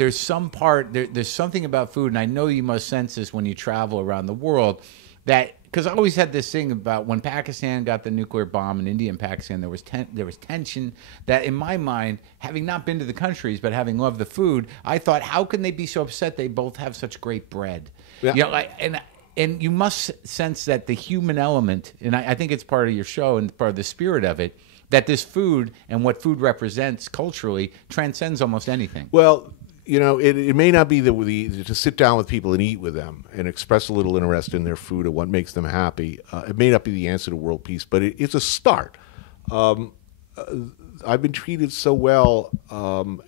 there's some part, there's something about food, and I know you must sense this when you travel around the world, that because I always had this thing about when Pakistan got the nuclear bomb, in India and Pakistan, there was tension that in my mind, having not been to the countries but having loved the food, I thought, how can they be so upset? They both have such great bread. Yeah. You know, and you must sense that the human element, and I think it's part of your show and part of the spirit of it, that this food and what food represents culturally transcends almost anything. Well, you know, it may not be to sit down with people and eat with them and express a little interest in their food and what makes them happy. It may not be the answer to world peace, but it's a start. I've been treated so well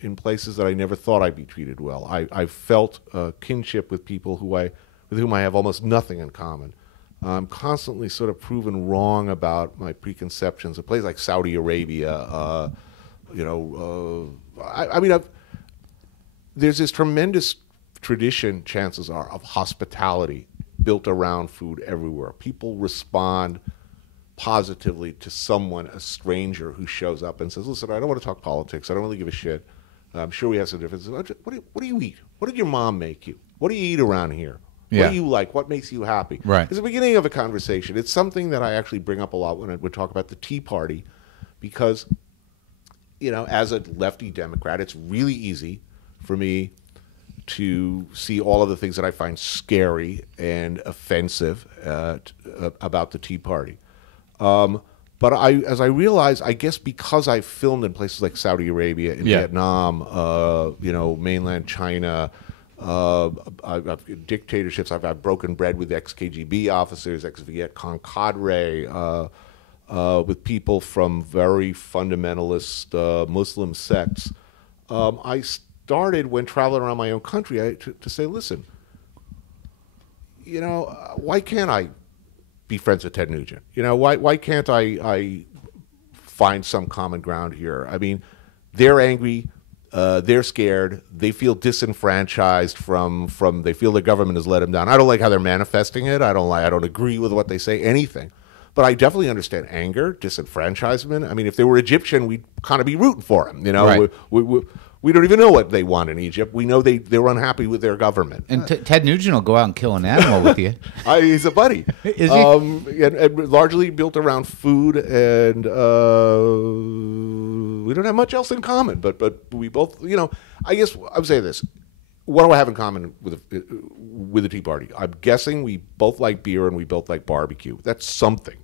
in places that I never thought I'd be treated well. I felt kinship with people with whom I have almost nothing in common. I'm constantly sort of proven wrong about my preconceptions. A place like Saudi Arabia, you know, I mean, there's this tremendous tradition, chances are, of hospitality built around food everywhere. People respond positively to someone, a stranger, who shows up and says, listen, I don't want to talk politics. I don't really give a shit. I'm sure we have some differences. What do you eat? What did your mom make you? What do you eat around here? What do you like? What makes you happy? Right. It's the beginning of a conversation. It's something that I actually bring up a lot when I would talk about the Tea Party because, you know, as a lefty Democrat, it's really easy for me to see all of the things that I find scary and offensive about the Tea Party. But as I realize, I guess because I filmed in places like Saudi Arabia, in Vietnam, you know, mainland China, I've dictatorships. I've broken bread with ex-KGB officers, ex-Viet Cong cadre, with people from very fundamentalist Muslim sects. I started, when traveling around my own country, to say, listen, you know, why can't I be friends with Ted Nugent? You know, why can't I find some common ground here? I mean, they're angry, they're scared, they feel disenfranchised from they feel the government has let them down. I don't like how they're manifesting it. I don't agree with what they say, anything. But I definitely understand anger, disenfranchisement. I mean, if they were Egyptian, we'd kind of be rooting for them. You know, right. We don't even know what they want in Egypt. We know they were unhappy with their government. And Ted Nugent will go out and kill an animal with you. He's a buddy. Is he? And largely built around food, and we don't have much else in common. But we both, you know, I guess I would say this. What do I have in common with the Tea Party? I'm guessing we both like beer and we both like barbecue. That's something.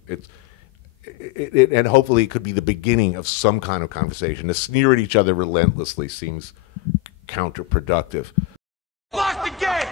And hopefully it could be the beginning of some kind of conversation. To sneer at each other relentlessly seems counterproductive. Lock the gate!